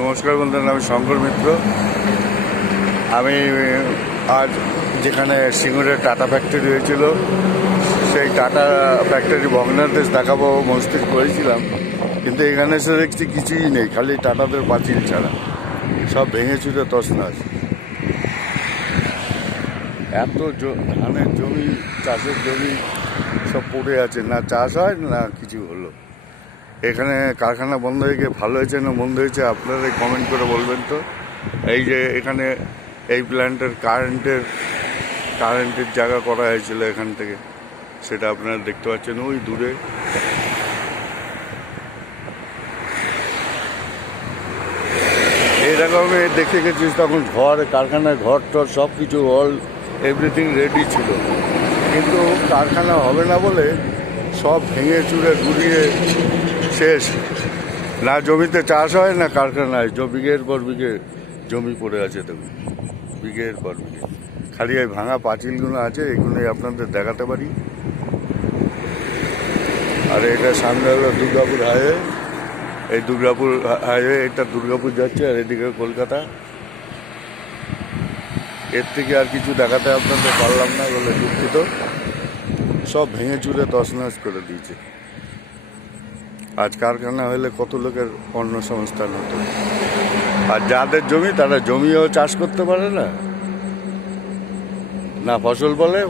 নমস্কার বন্ধুরা, আমি শঙ্কর মিত্র। আমি আজ যেখানে সিঙ্গুরের টাটা ফ্যাক্টরি হয়েছিল সেই টাটা ফ্যাক্টরি ভগ্নাদেশ দেখাবো মনস্থির করেছিলাম, কিন্তু এখানে এসে দেখছি কিছুই নেই, খালি টাটাদের পাঁচিল ছাড়া সব ভেঙে চুরে তছনছ। এত ধানের জমি, চাষের জমি সব পড়ে আছে, না চাষ হয় না কিছু হলো। এখানে কারখানা বন্ধ হয়ে গিয়ে ভালো হয়েছে না মন্দ হয়েছে আপনারাই কমেন্ট করে বলবেন তো। এই যে এখানে এই প্ল্যান্টের কারেন্টের জায়গা করা হয়েছিল এখান থেকে, সেটা আপনারা দেখতে পাচ্ছেন ওই দূরে। এরকম আমি দেখে গেছি তখন কারখানার ঘর টর সব কিছু এভরিথিং রেডি ছিল, কিন্তু কারখানা হবে না বলে সব ভেঙে চুরে গুড়িয়ে শেষ। না জমিতে চাষ হয় না কারখানায়, বিঘের পর বিঘে জমি পড়ে আছে, দেখুন বিঘের পর বিঘে। খালি এই ভাঙা পাঁচিলগুলো আছে, এগুলোই আপনাদের দেখাতে পারি। আর এটা সামনে হলো দুর্গাপুর হাইওয়ে। এই দুর্গাপুর হাইওয়ে, এটা দুর্গাপুর যাচ্ছে, আর এদিকে কলকাতা। এর থেকে আর কিছু দেখাতে আপনাদের পারলাম না বলে দুঃখিত। সব ভেঙে চুরে তছনছ করে দিয়েছে। আজ কারখানা হলে কত লোকের কর্মসংস্থান হতো। আর যাদের জমি, তারা জমিও চাষ করতে পারে না, না ফসল বলে,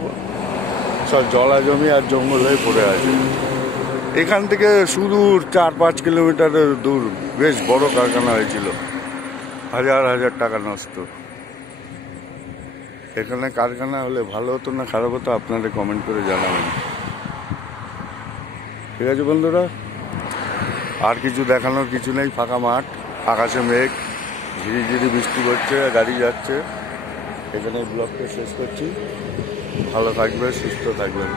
সব জলা জমি আর জঙ্গল হয়ে পড়ে আছে। এখান থেকে সুদূর 4-5 কিলোমিটারের দূর বেশ বড় কারখানা হয়েছিল, হাজার হাজার টাকা নষ্ট। এখানে কারখানা হলে ভালো হতো না খারাপ হতো, আপনারা কমেন্ট করে জানাবেন। ঠিক আছে বন্ধুরা, আর কিছু দেখানোর কিছু নেই। ফাঁকা মাঠ, আকাশে মেঘ, ঝিরি ঝিরি বৃষ্টি পড়ছে, গাড়ি যাচ্ছে। এখানে ব্লগটা শেষ করছি। ভালো থাকবে, সুস্থ থাকবেন।